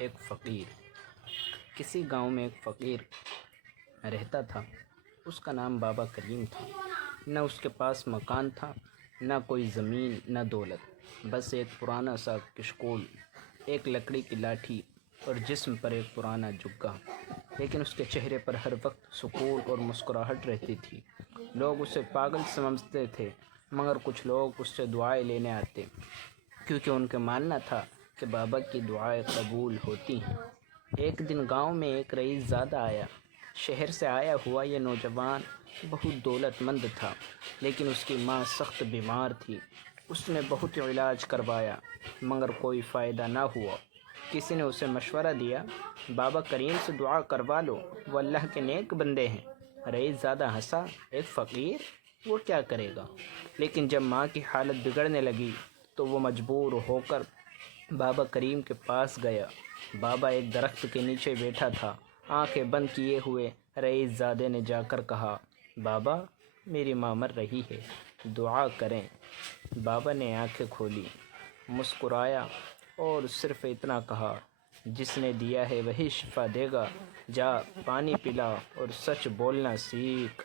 ایک فقیر۔ کسی گاؤں میں ایک فقیر رہتا تھا۔ اس کا نام بابا کریم تھا۔ نہ اس کے پاس مکان تھا، نہ کوئی زمین، نہ دولت، بس ایک پرانا سا کشکول، ایک لکڑی کی لاٹھی اور جسم پر ایک پرانا جگہ۔ لیکن اس کے چہرے پر ہر وقت سکون اور مسکراہٹ رہتی تھی۔ لوگ اسے پاگل سمجھتے تھے، مگر کچھ لوگ اس سے دعائیں لینے آتے، کیونکہ ان کا ماننا تھا کہ بابا کی دعائیں قبول ہوتی ہیں۔ ایک دن گاؤں میں ایک رئیس زادہ آیا۔ شہر سے آیا ہوا یہ نوجوان بہت دولت مند تھا، لیکن اس کی ماں سخت بیمار تھی۔ اس نے بہت علاج کروایا، مگر کوئی فائدہ نہ ہوا۔ کسی نے اسے مشورہ دیا، بابا کریم سے دعا کروا لو، وہ اللہ کے نیک بندے ہیں۔ رئیس زادہ ہنسا، ایک فقیر، وہ کیا کرے گا؟ لیکن جب ماں کی حالت بگڑنے لگی تو وہ مجبور ہو کر بابا کریم کے پاس گیا۔ بابا ایک درخت کے نیچے بیٹھا تھا۔ آنکھیں بند کیے ہوئے رئیس زادے نے جا کر کہا، بابا میری ماں مر رہی ہے، دعا کریں۔ بابا نے آنکھیں کھولی، مسکرایا اور صرف اتنا کہا، جس نے دیا ہے وہی شفا دے گا، جا پانی پلا اور سچ بولنا سیکھ۔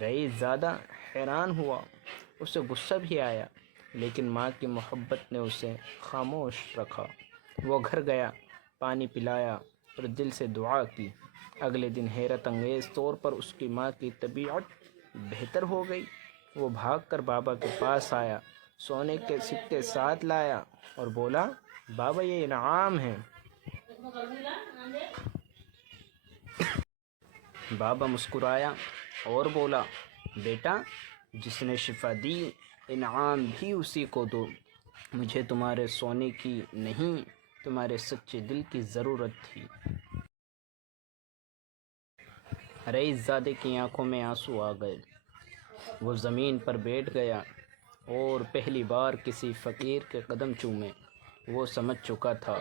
رئیس زادہ حیران ہوا، اسے غصہ بھی آیا، لیکن ماں کی محبت نے اسے خاموش رکھا۔ وہ گھر گیا، پانی پلایا اور دل سے دعا کی۔ اگلے دن حیرت انگیز طور پر اس کی ماں کی طبیعت بہتر ہو گئی۔ وہ بھاگ کر بابا کے پاس آیا، سونے کے سکے ساتھ لایا اور بولا، بابا یہ انعام ہے۔ بابا مسکرایا اور بولا، بیٹا جس نے شفا دی انعام بھی اسی کو دو۔ مجھے تمہارے سونے کی نہیں، تمہارے سچے دل کی ضرورت تھی۔ رئیس زادے کی آنکھوں میں آنسو آ گئے۔ وہ زمین پر بیٹھ گیا اور پہلی بار کسی فقیر کے قدم چومے۔ وہ سمجھ چکا تھا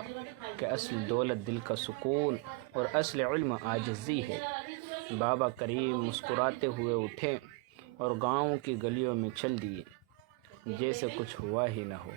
کہ اصل دولت دل کا سکون اور اصل علم عاجزی ہے۔ بابا کریم مسکراتے ہوئے اٹھے اور گاؤں کی گلیوں میں چل دیے، جیسے کچھ ہوا ہی نہ ہو۔